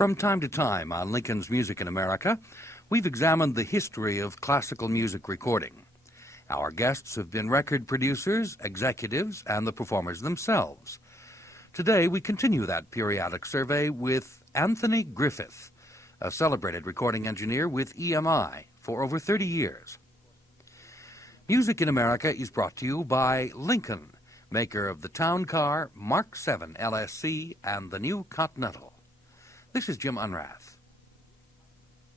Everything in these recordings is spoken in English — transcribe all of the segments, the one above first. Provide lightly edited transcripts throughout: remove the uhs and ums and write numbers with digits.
From time to time on Lincoln's Music in America, we've examined the history of classical music recording. Our guests have been record producers, executives, and the performers themselves. Today, we continue that periodic survey with Anthony Griffith, a celebrated recording engineer with EMI for over 30 years. Music in America is brought to you by Lincoln, maker of the Town Car, Mark 7 LSC, and the new Continental. This is Jim Unrath.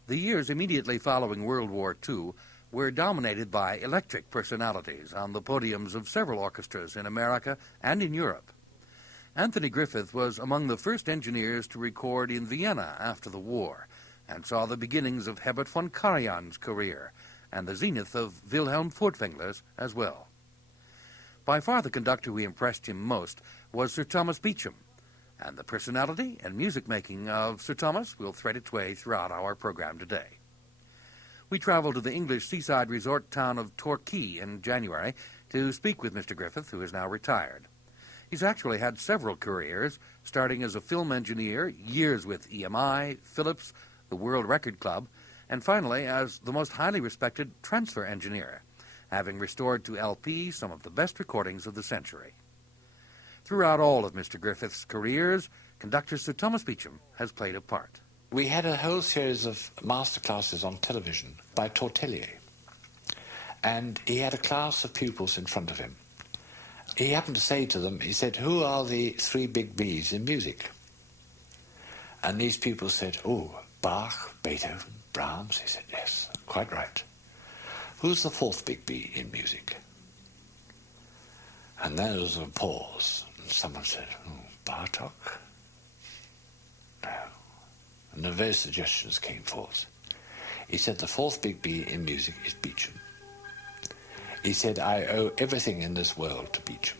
The years immediately following World War II were dominated by electric personalities on the podiums of several orchestras in America and in Europe. Anthony Griffith was among the first engineers to record in Vienna after the war and saw the beginnings of Herbert von Karajan's career and the zenith of Wilhelm Furtwängler's as well. By far the conductor who impressed him most was Sir Thomas Beecham, and the personality and music-making of Sir Thomas will thread its way throughout our program today. We traveled to the English seaside resort town of Torquay in January to speak with Mr. Griffith, who is now retired. He's actually had several careers, starting as a film engineer, years with EMI, Philips, the World Record Club, and finally as the most highly respected transfer engineer, having restored to LP some of the best recordings of the century. Throughout all of Mr. Griffith's careers, conductor Sir Thomas Beecham has played a part. We had a whole series of master classes on television by Tortellier, and he had a class of pupils in front of him. He happened to say to them, he said, "Who are the three big B's in music?" And these pupils said, "Oh, Bach, Beethoven, Brahms." He said, "Yes, quite right. Who's the fourth big B in music?" And then there was a pause, and someone said, "Oh, Bartok?" No. And then various suggestions came forth. He said, "The fourth big B in music is Beecham." He said, "I owe everything in this world to Beecham."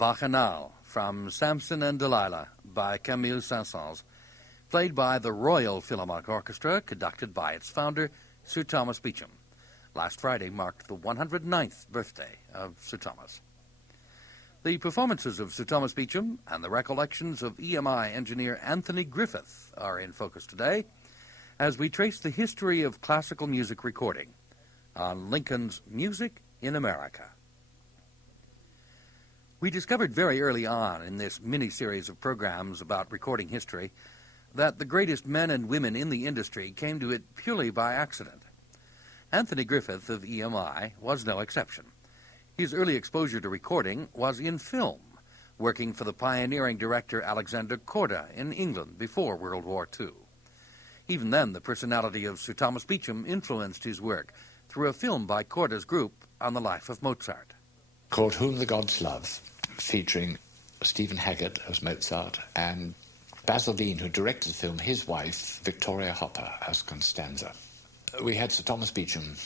Bacchanal from Samson and Delilah by Camille Saint-Saëns, played by the Royal Philharmonic Orchestra, conducted by its founder, Sir Thomas Beecham. Last Friday marked the 109th birthday of Sir Thomas. The performances of Sir Thomas Beecham and the recollections of EMI engineer Anthony Griffith are in focus today as we trace the history of classical music recording on Lincoln's Music in America. We discovered very early on in this mini-series of programs about recording history that the greatest men and women in the industry came to it purely by accident. Anthony Griffith of EMI was no exception. His early exposure to recording was in film, working for the pioneering director Alexander Korda in England before World War II. Even then, the personality of Sir Thomas Beecham influenced his work through a film by Korda's group on the life of Mozart. Called Whom the Gods Love, featuring Stephen Haggard as Mozart and Basil Dean, who directed the film, his wife, Victoria Hopper, as Constanza. We had Sir Thomas Beecham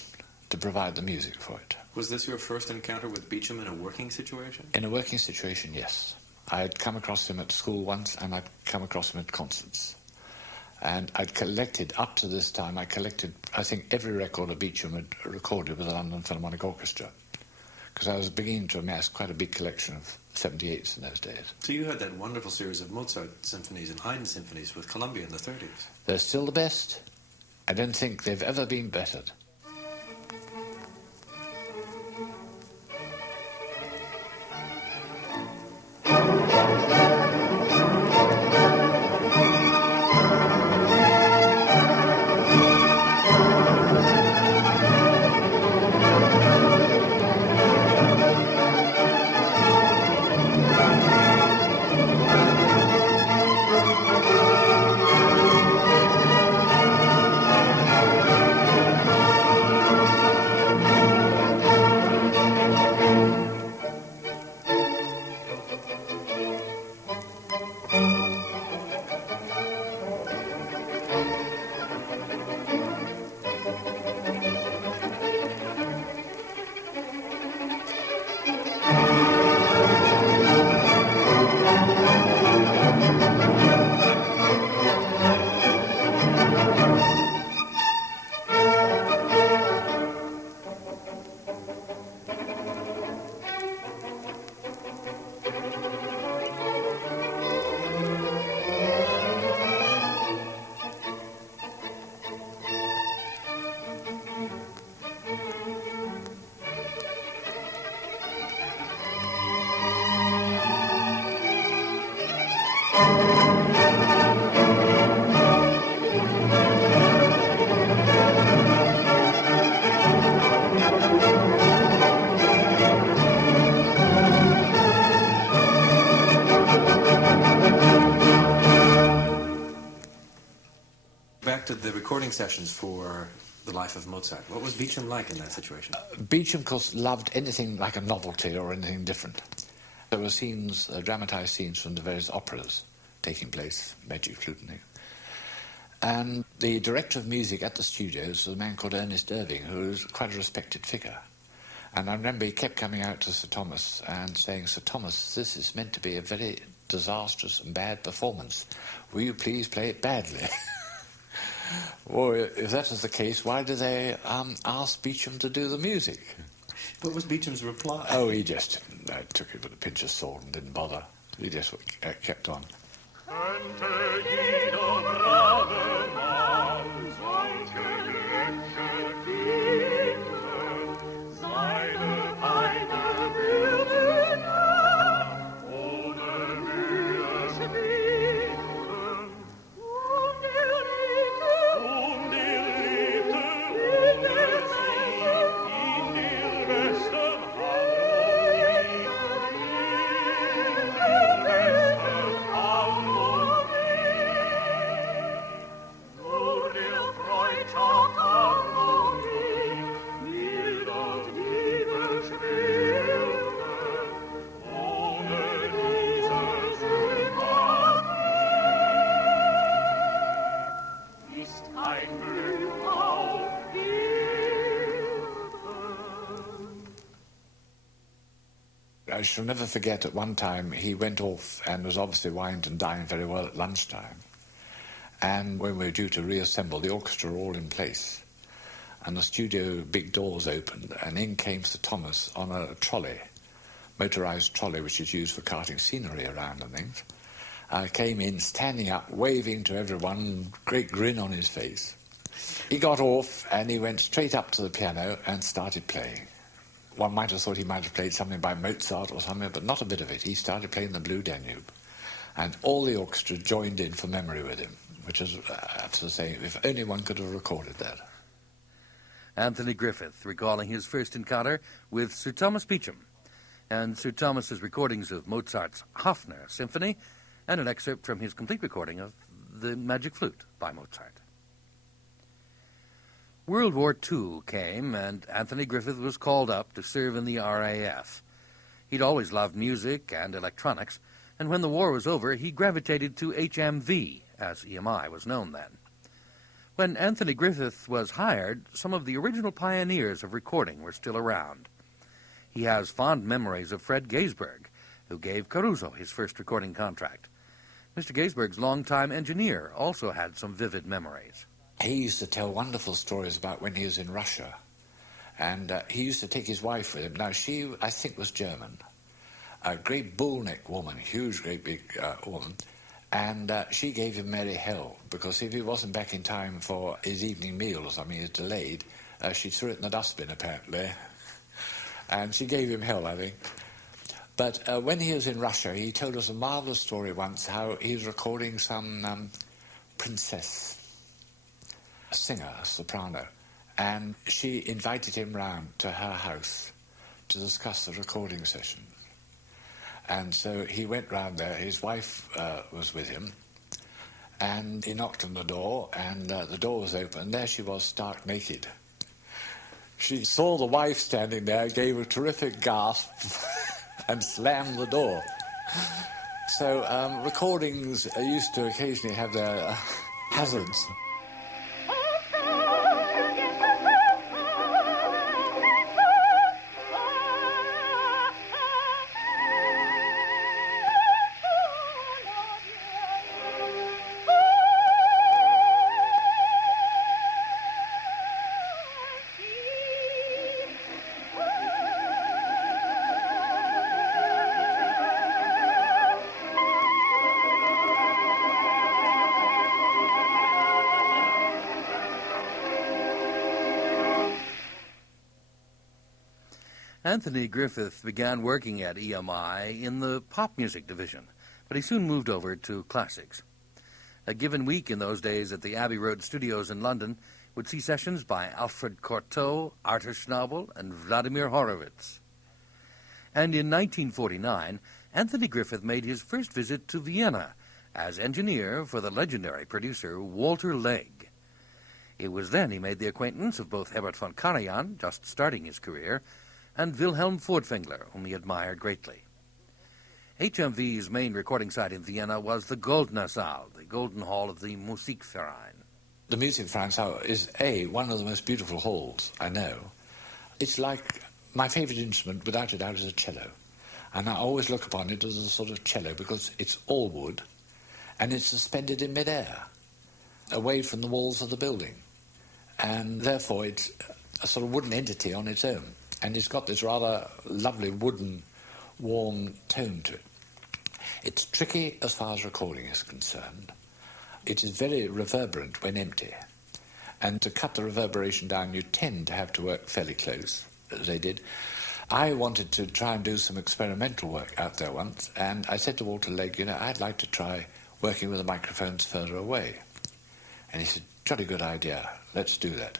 to provide the music for it. Was this your first encounter with Beecham in a working situation? In a working situation, yes. I had come across him at school once, and I'd come across him at concerts. And I'd collected, up to this time, I think, every record of Beecham had recorded with the London Philharmonic Orchestra, because I was beginning to amass quite a big collection of 78s in those days. So you had that wonderful series of Mozart symphonies and Haydn symphonies with Columbia in the 30s. They're still the best. I don't think they've ever been bettered. Back to the recording sessions for the life of Mozart. What was Beecham like in that situation? Beecham, of course, loved anything like a novelty or anything different. There were scenes, dramatized scenes from the various operas taking place, Magic Flute and things. And the director of music at the studios was a man called Ernest Irving, who was quite a respected figure. And I remember he kept coming out to Sir Thomas and saying, "Sir Thomas, this is meant to be a very disastrous and bad performance. Will you please play it badly?" Well, if that is the case, why do they ask Beecham to do the music? What was Beecham's reply? Oh, he just took it with a pinch of salt and didn't bother. He just kept on. I shall never forget at one time he went off and was obviously wined and dined very well at lunchtime. And when we were due to reassemble, the orchestra were all in place. And the studio big doors opened, and in came Sir Thomas on a trolley, motorised trolley which is used for carting scenery around and things. Came in, standing up, waving to everyone, great grin on his face. He got off and he went straight up to the piano and started playing. One might have thought he might have played something by Mozart or something, but not a bit of it. He started playing the Blue Danube. And all the orchestra joined in for memory with him, which is, to say, if only one could have recorded that. Anthony Griffith recalling his first encounter with Sir Thomas Beecham and Sir Thomas's recordings of Mozart's Hafner Symphony and an excerpt from his complete recording of The Magic Flute by Mozart. World War II came, and Anthony Griffith was called up to serve in the RAF. He'd always loved music and electronics, and when the war was over, he gravitated to HMV, as EMI was known then. When Anthony Griffith was hired, some of the original pioneers of recording were still around. He has fond memories of Fred Gaisberg, who gave Caruso his first recording contract. Mr. Gaisberg's longtime engineer also had some vivid memories. He used to tell wonderful stories about when he was in Russia. And he used to take his wife with him. Now, she, I think, was German. A great bull-neck woman, huge, great big woman. And she gave him merry hell, because if he wasn't back in time for his evening meal or something, he was delayed, she threw it in the dustbin, apparently. And she gave him hell, I think. But when he was in Russia, he told us a marvellous story once, how he was recording some princess, a singer, a soprano, and she invited him round to her house to discuss the recording session. And so he went round there, his wife was with him, and he knocked on the door, and the door was open, and there she was, stark naked. She saw the wife standing there, gave a terrific gasp, and slammed the door. So recordings used to occasionally have their hazards. Anthony Griffith began working at EMI in the pop music division, but he soon moved over to classics. A given week in those days at the Abbey Road Studios in London would see sessions by Alfred Cortot, Arthur Schnabel, and Vladimir Horowitz. And in 1949, Anthony Griffith made his first visit to Vienna as engineer for the legendary producer Walter Legge. It was then he made the acquaintance of both Herbert von Karajan, just starting his career, and Wilhelm Furtwängler, whom he admired greatly. HMV's main recording site in Vienna was the Goldene Saal, the Golden Hall of the Musikverein. The Musikverein is, one of the most beautiful halls I know. It's like my favourite instrument, without a doubt, is a cello. And I always look upon it as a sort of cello because it's all wood and it's suspended in midair, away from the walls of the building. And therefore it's a sort of wooden entity on its own. And it's got this rather lovely wooden, warm tone to it. It's tricky as far as recording is concerned. It is very reverberant when empty. And to cut the reverberation down, you tend to have to work fairly close, as they did. I wanted to try and do some experimental work out there once, and I said to Walter Legge, I'd like to try working with the microphones further away. And he said, jolly good idea, let's do that.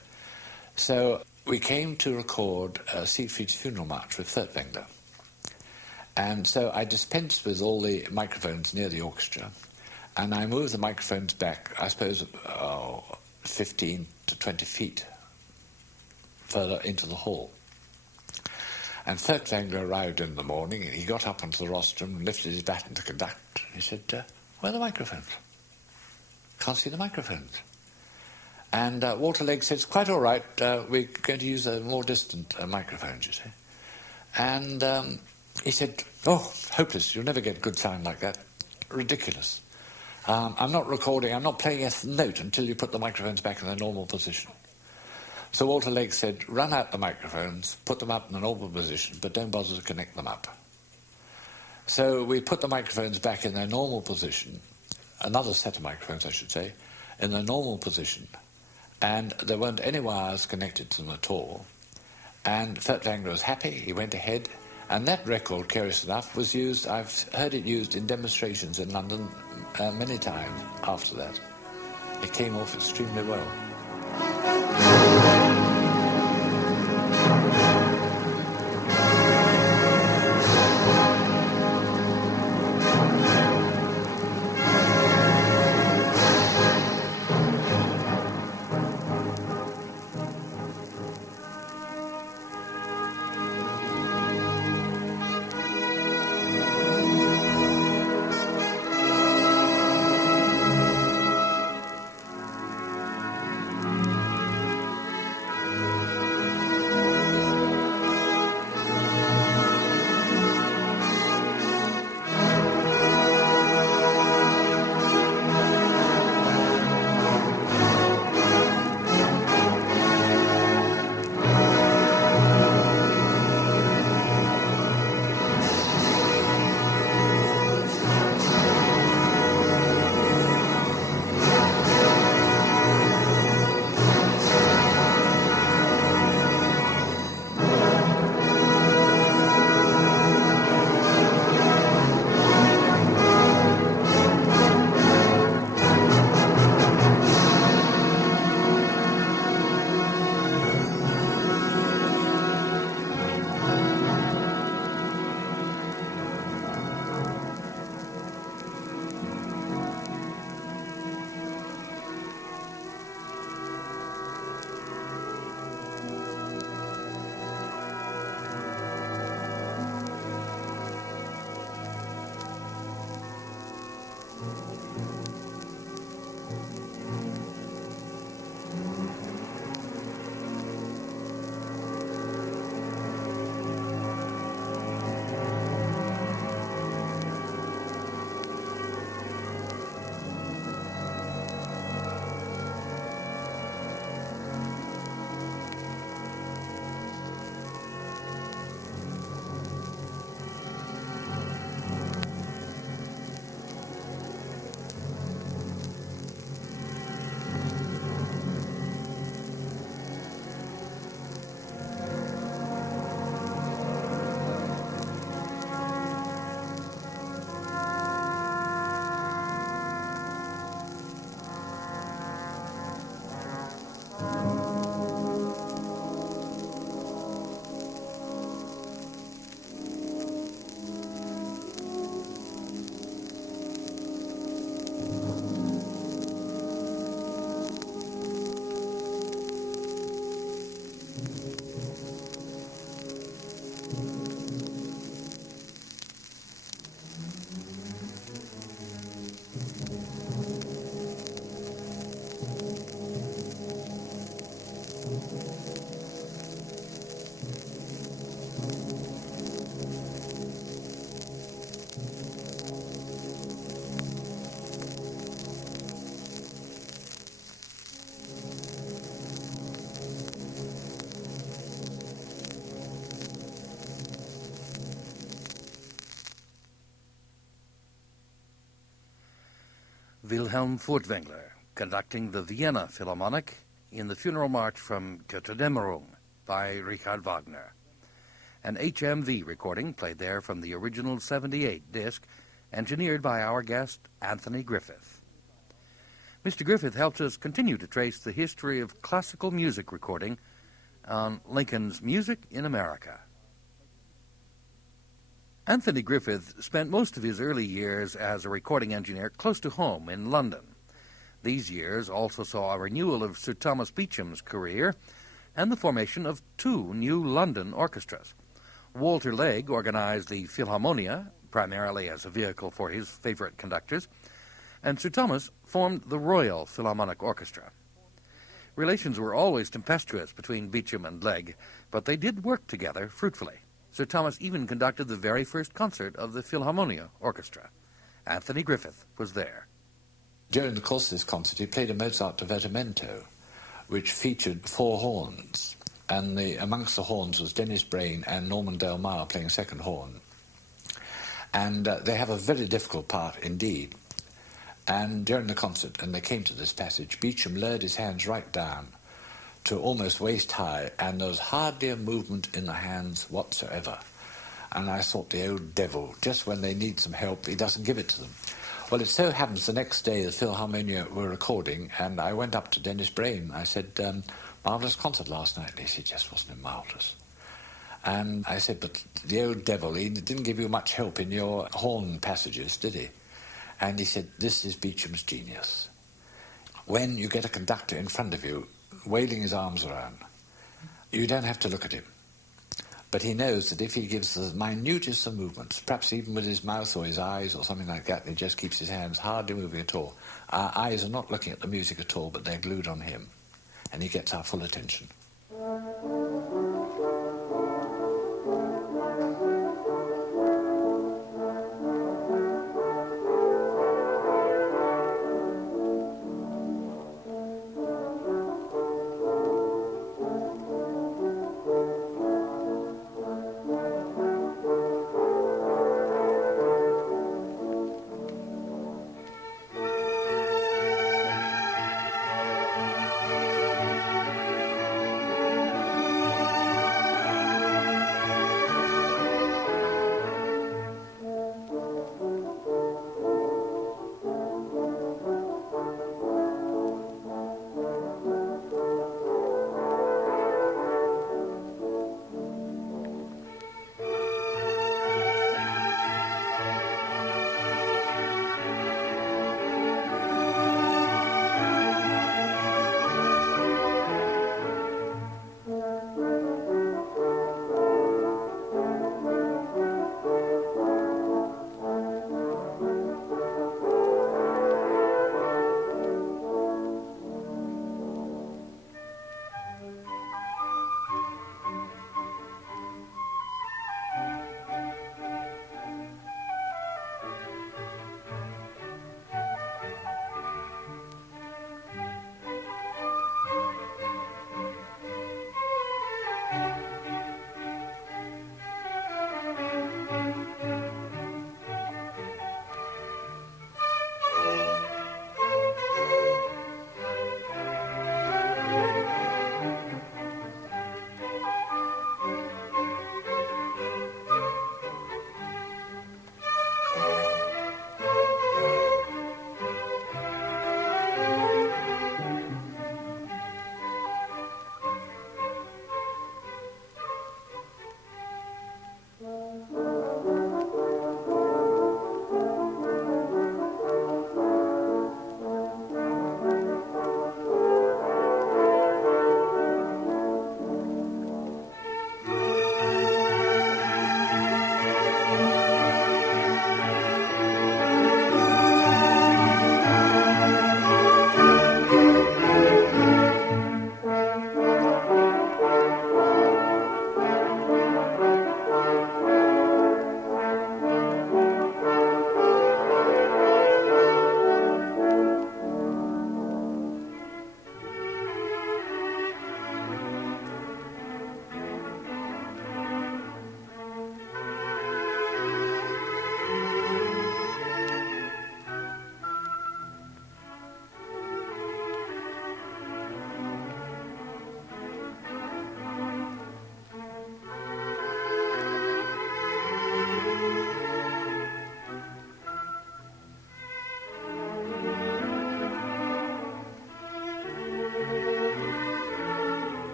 So we came to record Siegfried's Funeral March with Furtwängler. And so I dispensed with all the microphones near the orchestra, and I moved the microphones back, I suppose, 15 to 20 feet further into the hall. And Furtwängler arrived in the morning, and he got up onto the rostrum, lifted his baton to conduct. He said, where are the microphones? Can't see the microphones. And Walter Legge said, it's quite all right, we're going to use a more distant microphone, you see. And He said, "Oh, hopeless, you'll never get a good sound like that. Ridiculous. I'm not recording, I'm not playing a note until you put the microphones back in their normal position." So Walter Legge said, "Run out the microphones, put them up in the normal position, but don't bother to connect them up." So we put the microphones back in their normal position, another set of microphones I should say, in their normal position, and there weren't any wires connected to them at all. And Furtwängler was happy, he went ahead, and that record, curious enough, was used, I've heard it used in demonstrations in London many times after that. It came off extremely well. Wilhelm Furtwängler conducting the Vienna Philharmonic in the Funeral March from Götterdämmerung by Richard Wagner. An HMV recording played there from the original 78 disc, engineered by our guest, Anthony Griffith. Mr. Griffith helps us continue to trace the history of classical music recording on Lincoln's Music in America. Anthony Griffith spent most of his early years as a recording engineer close to home in London. These years also saw a renewal of Sir Thomas Beecham's career and the formation of two new London orchestras. Walter Legge organized the Philharmonia, primarily as a vehicle for his favorite conductors, and Sir Thomas formed the Royal Philharmonic Orchestra. Relations were always tempestuous between Beecham and Legge, but they did work together fruitfully. Sir Thomas even conducted the very first concert of the Philharmonia Orchestra. Anthony Griffith was there. During the course of this concert, he played a Mozart divertimento, which featured 4 horns. And amongst the horns was Dennis Brain and Norman Del Mar playing second horn. And they have a very difficult part indeed. And during the concert, and they came to this passage, Beecham lowered his hands right down to almost waist high, and there was hardly a movement in the hands whatsoever. And I thought, the old devil, just when they need some help, he doesn't give it to them. Well, it so happens the next day the Philharmonia were recording, and I went up to Dennis Brain. I said, marvellous concert last night. And he said, yes, wasn't it marvellous? And I said, but the old devil, he didn't give you much help in your horn passages, did he? And he said, this is Beecham's genius. When you get a conductor in front of you, wailing his arms around, you don't have to look at him. But he knows that if he gives the minutest of movements, perhaps even with his mouth or his eyes or something like that, he just keeps his hands hardly moving at all. Our eyes are not looking at the music at all, but they're glued on him. And he gets our full attention.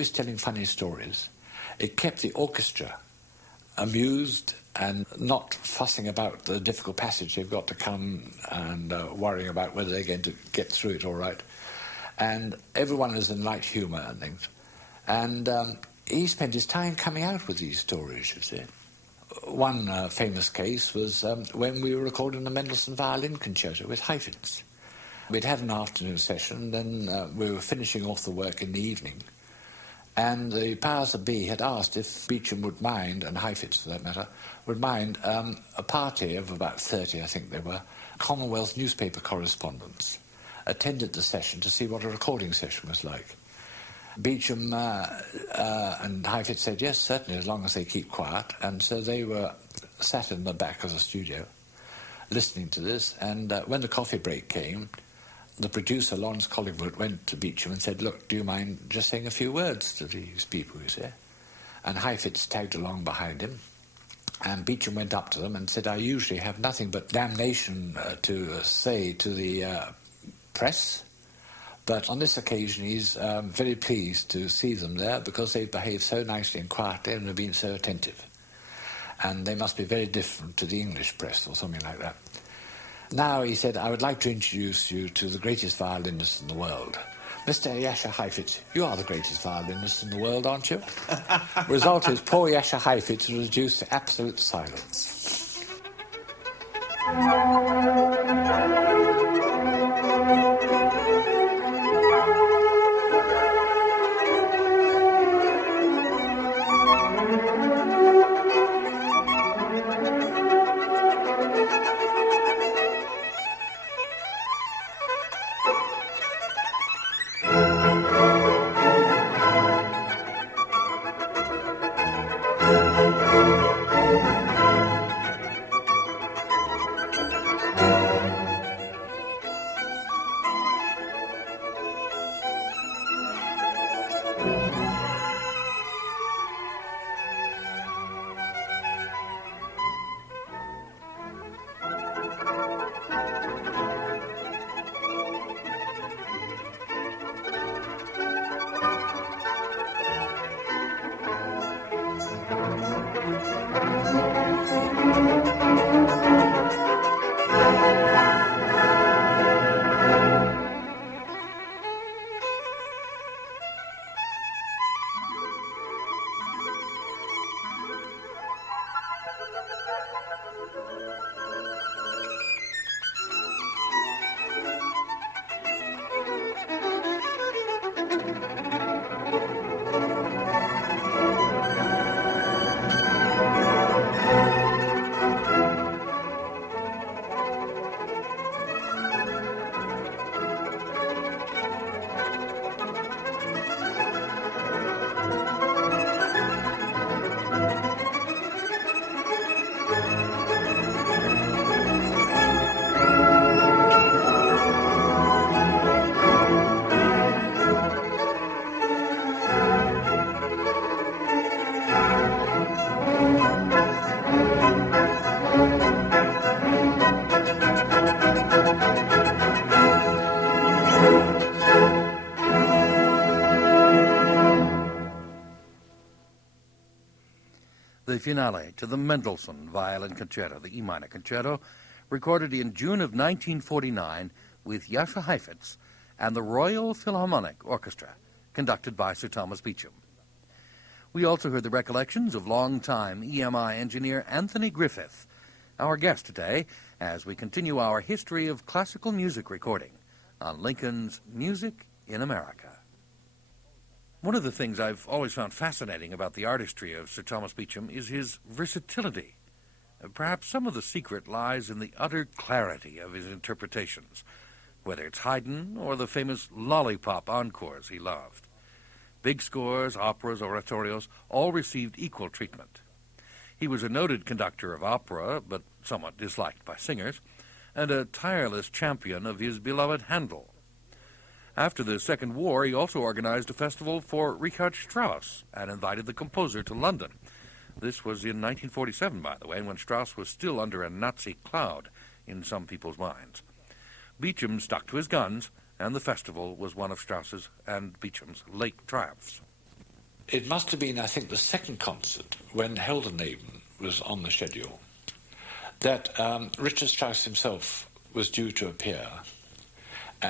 always telling funny stories. It kept the orchestra amused and not fussing about the difficult passage they've got to come and worrying about whether they're going to get through it all right. And everyone is in light humour and things. And he spent his time coming out with these stories, you see. One famous case was when we were recording the Mendelssohn Violin Concerto with Heifetz. We'd had an afternoon session, then we were finishing off the work in the evening, and the powers that be had asked if Beecham would mind, and Heifetz for that matter, would mind a party of about 30, I think they were, Commonwealth newspaper correspondents attended the session to see what a recording session was like. Beecham and Heifetz said, yes, certainly, as long as they keep quiet. And so they were sat in the back of the studio listening to this. And when the coffee break came, the producer, Lawrence Collingwood, went to Beecham and said, look, do you mind just saying a few words to these people, you see? And Heifetz tagged along behind him. And Beecham went up to them and said, I usually have nothing but damnation to say to the press. But on this occasion, he's very pleased to see them there because they've behaved so nicely and quietly and have been so attentive. And they must be very different to the English press or something like that. Now, he said, I would like to introduce you to the greatest violinist in the world. Mr. Jascha Heifetz, you are the greatest violinist in the world, aren't you? Result is, poor Jascha Heifetz was reduced to absolute silence. The finale to the Mendelssohn Violin Concerto, the E minor concerto, recorded in June of 1949 with Jascha Heifetz and the Royal Philharmonic Orchestra, conducted by Sir Thomas Beecham. We also heard the recollections of longtime EMI engineer Anthony Griffith, our guest today, as we continue our history of classical music recording on Lincoln's Music in America. One of the things I've always found fascinating about the artistry of Sir Thomas Beecham is his versatility. Perhaps some of the secret lies in the utter clarity of his interpretations, whether it's Haydn or the famous lollipop encores he loved. Big scores, operas, oratorios, all received equal treatment. He was a noted conductor of opera, but somewhat disliked by singers, and a tireless champion of his beloved Handel. After the Second War, he also organized a festival for Richard Strauss and invited the composer to London. This was in 1947, by the way, when Strauss was still under a Nazi cloud in some people's minds. Beecham stuck to his guns, and the festival was one of Strauss's and Beecham's late triumphs. It must have been, I think, the second concert, when Heldenleben was on the schedule, that Richard Strauss himself was due to appear,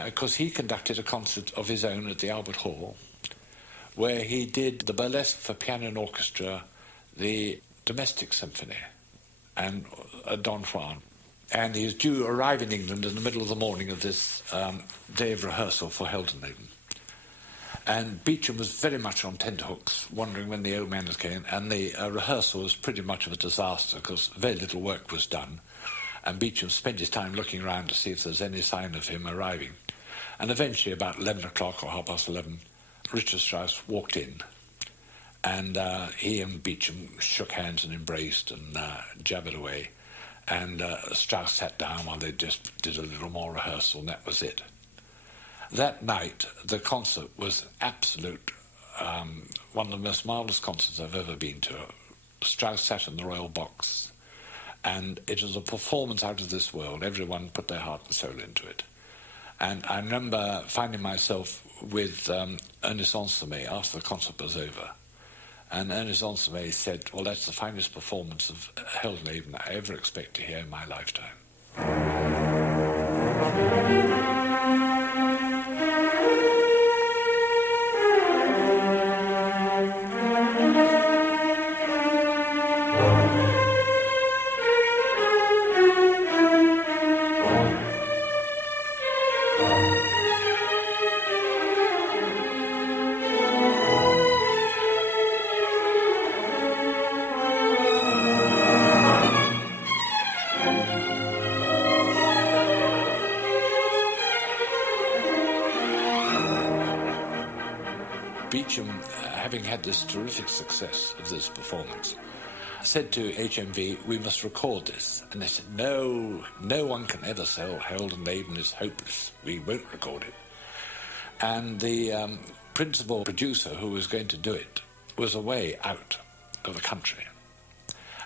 because he conducted a concert of his own at the Albert Hall, where he did the burlesque for piano and orchestra, the domestic symphony, and Don Juan. And he was due to arrive in England in the middle of the morning of this day of rehearsal for Heldenleben. And Beecham was very much on tenterhooks, wondering when the old man was going, and the rehearsal was pretty much of a disaster because very little work was done. And Beecham spent his time looking around to see if there was any sign of him arriving. And eventually, about 11 o'clock or 11:30, Richard Strauss walked in, and he and Beecham shook hands and embraced and jabbered away. And Strauss sat down while they just did a little more rehearsal, and that was it. That night, the concert was absolute, one of the most marvellous concerts I've ever been to. Strauss sat in the royal box, and it was a performance out of this world. Everyone put their heart and soul into it. And I remember finding myself with Ernest Ansermet after the concert was over. And Ernest Ansermet said, well, that's the finest performance of Heldenleben I ever expect to hear in my lifetime. Beecham, having had this terrific success of this performance, said to HMV, we must record this. And they said, no one can ever sell Heldenleben is hopeless. We won't record it. And the principal producer who was going to do it was away out of the country.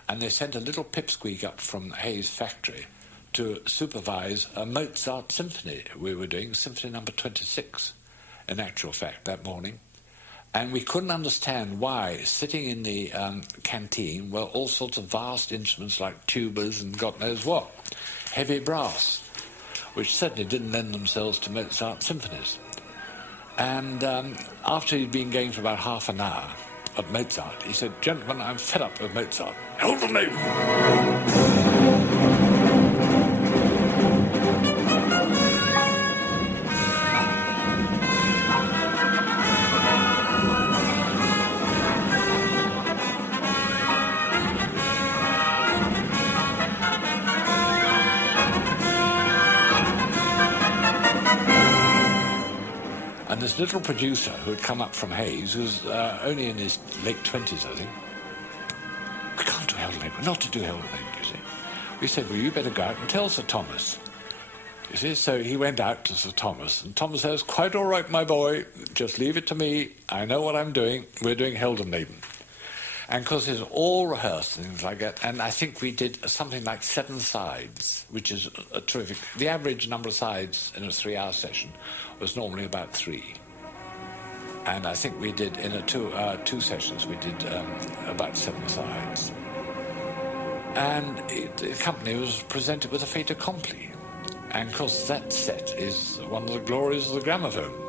And they sent a little pipsqueak up from Hayes' factory to supervise a Mozart symphony we were doing, Symphony number 26, in actual fact, that morning. And we couldn't understand why, sitting in the canteen, were all sorts of vast instruments like tubas and God knows what, heavy brass, which certainly didn't lend themselves to Mozart symphonies. And after he'd been going for about half an hour of Mozart, he said, gentlemen, I'm fed up with Mozart. Heldenleben! And this little producer who had come up from Hayes, who was only in his late 20s, I think, we can't do Heldenleben, not to do Heldenleben, you see. We said, well, you better go out and tell Sir Thomas. You see, so he went out to Sir Thomas, and Thomas says, quite all right, my boy, just leave it to me. I know what I'm doing. We're doing Heldenleben. And of course, it's all rehearsed and things like that. And I think we did something like 7 sides, which is a terrific. The average number of sides in a 3-hour session was normally about 3. And I think we did, in a 2 sessions, we did about 7 sides. And the company was presented with a fait accompli. And of course, that set is one of the glories of the gramophone.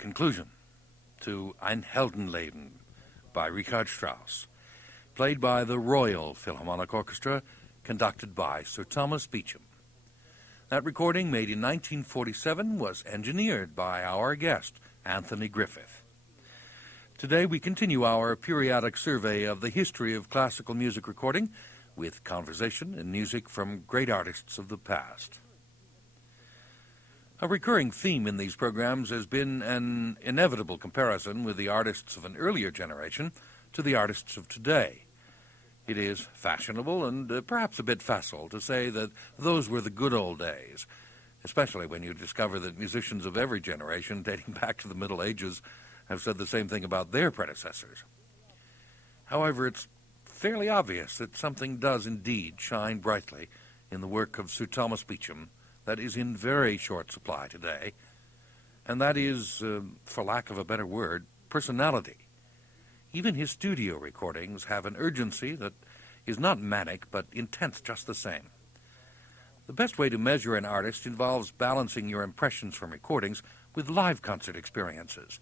conclusion to Ein Heldenleben by Richard Strauss, played by the Royal Philharmonic Orchestra, conducted by Sir Thomas Beecham. That recording, made in 1947, was engineered by our guest, Anthony Griffith. Today we continue our periodic survey of the history of classical music recording with conversation and music from great artists of the past. A recurring theme in these programs has been an inevitable comparison with the artists of an earlier generation to the artists of today. It is fashionable and perhaps a bit facile to say that those were the good old days, especially when you discover that musicians of every generation, dating back to the Middle Ages, have said the same thing about their predecessors. However, it's fairly obvious that something does indeed shine brightly in the work of Sir Thomas Beecham that is in very short supply today, and that is, for lack of a better word, personality. Even his studio recordings have an urgency that is not manic but intense just the same. The best way to measure an artist involves balancing your impressions from recordings with live concert experiences.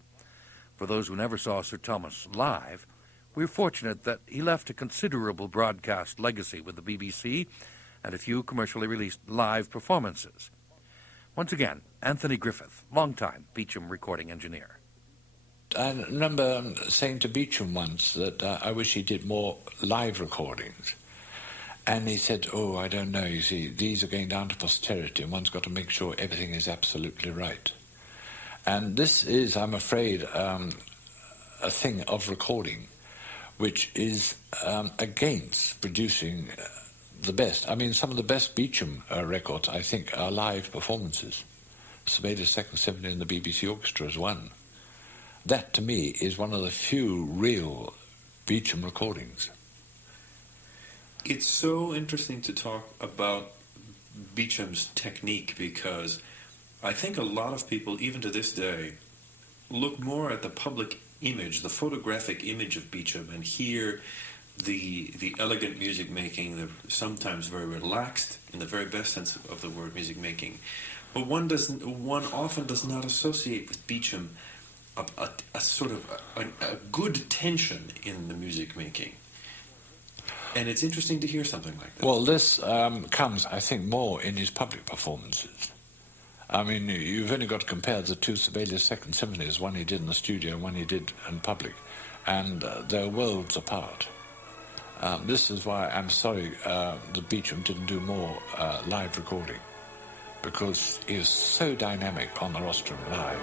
For those who never saw Sir Thomas live, we're fortunate that he left a considerable broadcast legacy with the BBC and a few commercially released live performances. Once again, Anthony Griffith, longtime Beecham recording engineer. I remember saying to Beecham once that I wish he did more live recordings. And he said, "Oh, I don't know, you see, these are going down to posterity and one's got to make sure everything is absolutely right." And this is, I'm afraid, a thing of recording which is against producing the best. I mean, some of the best Beecham records, I think, are live performances. Sibelius' Second Symphony and the BBC Orchestra is one. That, to me, is one of the few real Beecham recordings. It's so interesting to talk about Beecham's technique because I think a lot of people, even to this day, look more at the public image, the photographic image of Beecham, and hear the elegant music making, the sometimes very relaxed, in the very best sense of the word, music making. But one often does not associate with Beecham a sort of a good tension in the music making. And it's interesting to hear something like that. Well, this comes, I think, more in his public performances. I mean, you've only got to compare the two Sibelius Second Symphonies, one he did in the studio and one he did in public, and they're worlds apart. This is why I'm sorry that Beecham didn't do more live recording, because he is so dynamic on the rostrum live.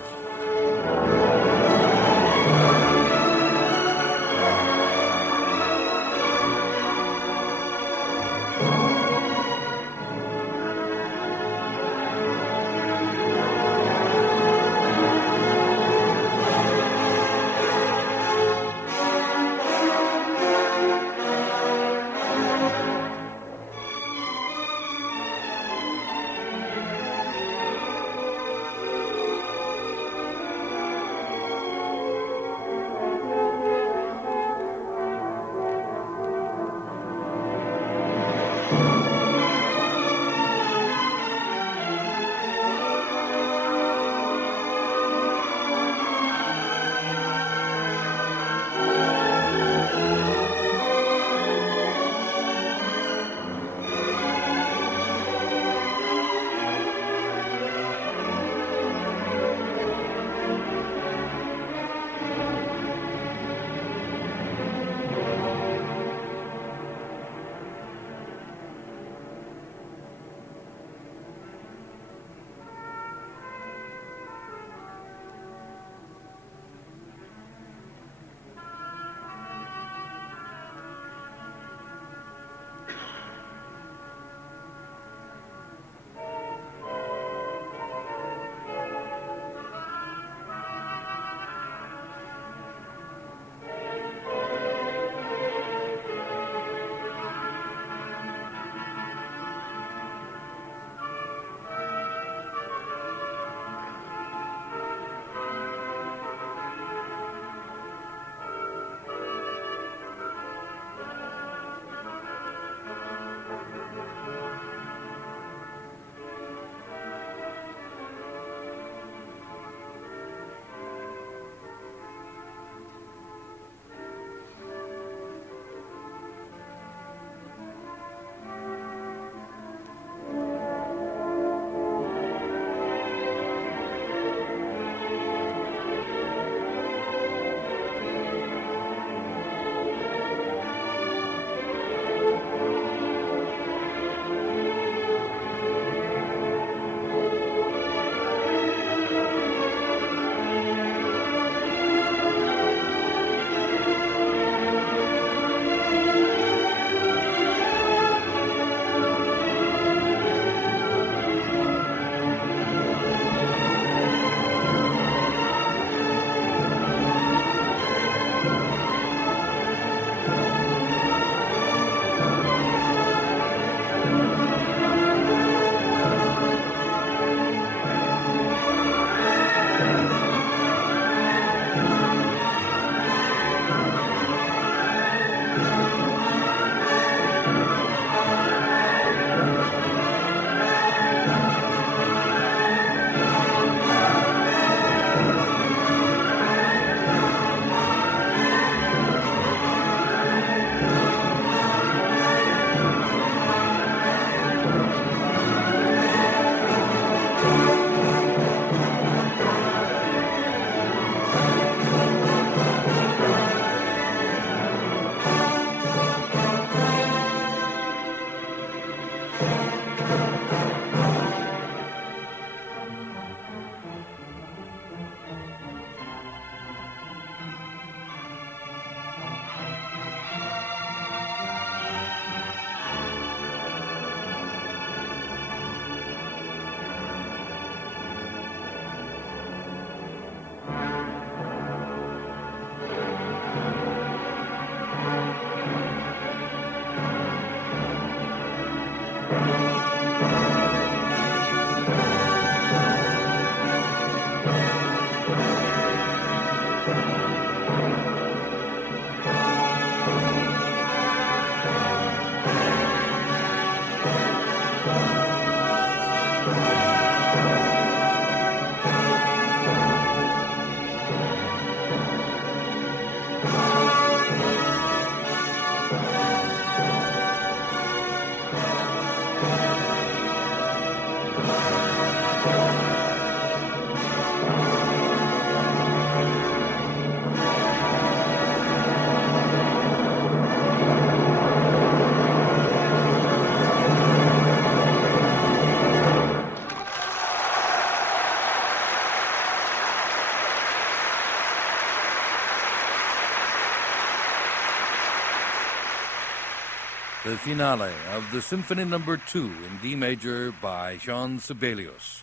The finale of the Symphony No. 2 in D major by Jean Sibelius,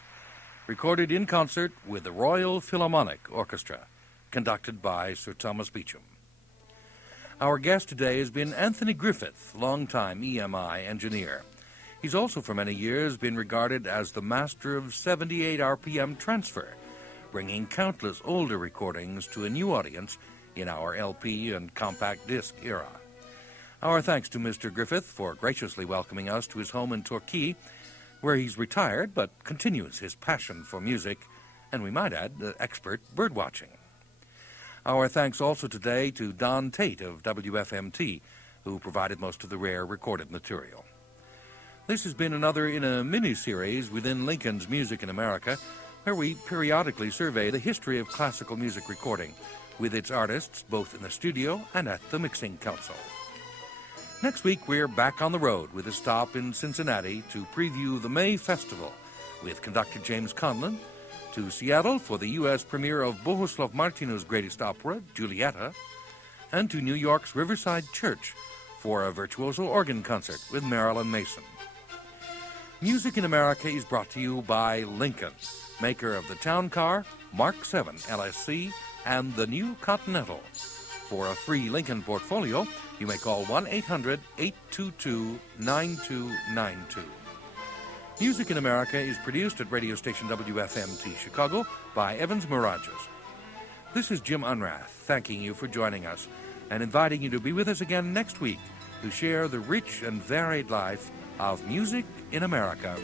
recorded in concert with the Royal Philharmonic Orchestra, conducted by Sir Thomas Beecham. Our guest today has been Anthony Griffith, longtime EMI engineer. He's also for many years been regarded as the master of 78 RPM transfer, bringing countless older recordings to a new audience in our LP and compact disc era. Our thanks to Mr. Griffith for graciously welcoming us to his home in Torquay, where he's retired but continues his passion for music, and we might add, expert birdwatching. Our thanks also today to Don Tate of WFMT, who provided most of the rare recorded material. This has been another in a mini-series within Lincoln's Music in America, where we periodically survey the history of classical music recording, with its artists both in the studio and at the mixing console. Next week, we're back on the road with a stop in Cincinnati to preview the May Festival with conductor James Conlon, to Seattle for the U.S. premiere of Bohuslav Martinu's greatest opera, Giulietta, and to New York's Riverside Church for a virtuoso organ concert with Marilyn Mason. Music in America is brought to you by Lincoln, maker of the Town Car, Mark 7 LSC, and the new Continental. For a free Lincoln portfolio, you may call 1-800-822-9292. Music in America is produced at radio station WFMT Chicago by Evans Mirages. This is Jim Unrath thanking you for joining us and inviting you to be with us again next week to share the rich and varied life of music in America.